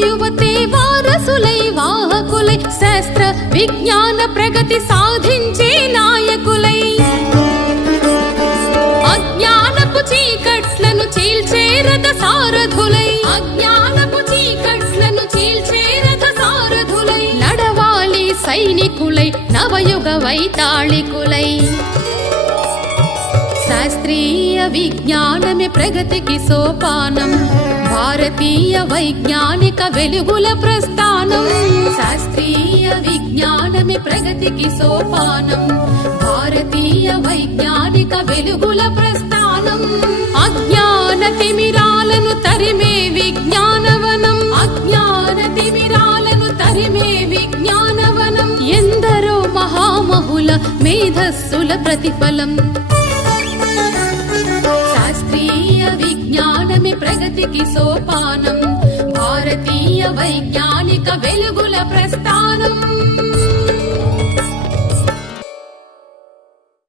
యువతే వారసులై వాహకులై శాస్త్ర విజ్ఞాన ప్రగతి సాధించే నాయకులై అజ్ఞానపు చీకట్లను చీల్చే రథ సారథులై అజ్ఞానపు చీకట్లను చీల్చే రథ సారథులై నడవాలి సైనికులై నవయుగ వైతాళికులై శాస్త్రీయ విజ్ఞానమే ప్రగతికి సోపానం భారతీయ వైజ్ఞానిక వెలుగుల ప్రస్థానం శాస్త్రీయ విజ్ఞానమే ప్రగతికి సోపానం భారతీయ వైజ్ఞానిక వెలుగుల ప్రస్థానం అజ్ఞాన తిమిరాలను తరిమే విజ్ఞానవనం అజ్ఞాన తిమిరాలను తరిమే విజ్ఞానవనం ఎందరో మహామహుల మేధస్సుల ప్రతిఫలం శాస్త్రీయ విజ్ఞానమే ప్రగతికి సోపానం భారతీయ వైజ్ఞానిక వెలుగుల ప్రస్థానం